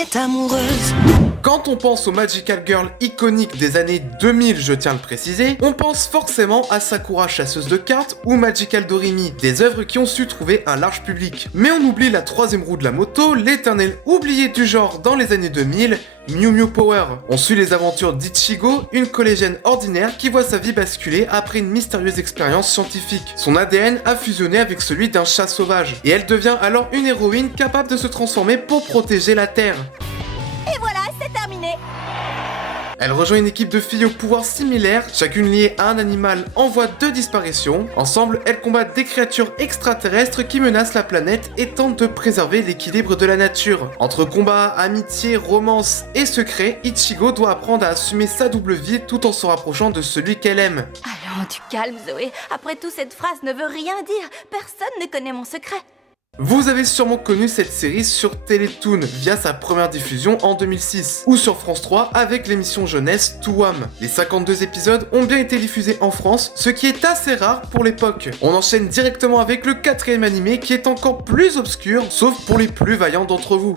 est amoureuse. Quand on pense aux Magical Girl iconiques des années 2000, je tiens à le préciser, on pense forcément à Sakura chasseuse de cartes ou Magical Doremi, des œuvres qui ont su trouver un large public. Mais on oublie la troisième roue de la moto, l'éternel oublié du genre dans les années 2000, Mew Mew Power. On suit les aventures d'Ichigo, une collégienne ordinaire qui voit sa vie basculer après une mystérieuse expérience scientifique. Son ADN a fusionné avec celui d'un chat sauvage, et elle devient alors une héroïne capable de se transformer pour protéger la Terre. Et voilà, c'est terminé. Elle rejoint une équipe de filles au pouvoir similaire, chacune liée à un animal en voie de disparition. Ensemble, elles combattent des créatures extraterrestres qui menacent la planète et tentent de préserver l'équilibre de la nature. Entre combat, amitié, romance et secret, Ichigo doit apprendre à assumer sa double vie tout en se rapprochant de celui qu'elle aime. Allons, tu calmes, Zoé. Après tout, cette phrase ne veut rien dire. Personne ne connaît mon secret. Vous avez sûrement connu cette série sur Télétoon via sa première diffusion en 2006, ou sur France 3 avec l'émission jeunesse Touam. Les 52 épisodes ont bien été diffusés en France, ce qui est assez rare pour l'époque. On enchaîne directement avec le quatrième animé qui est encore plus obscur, sauf pour les plus vaillants d'entre vous.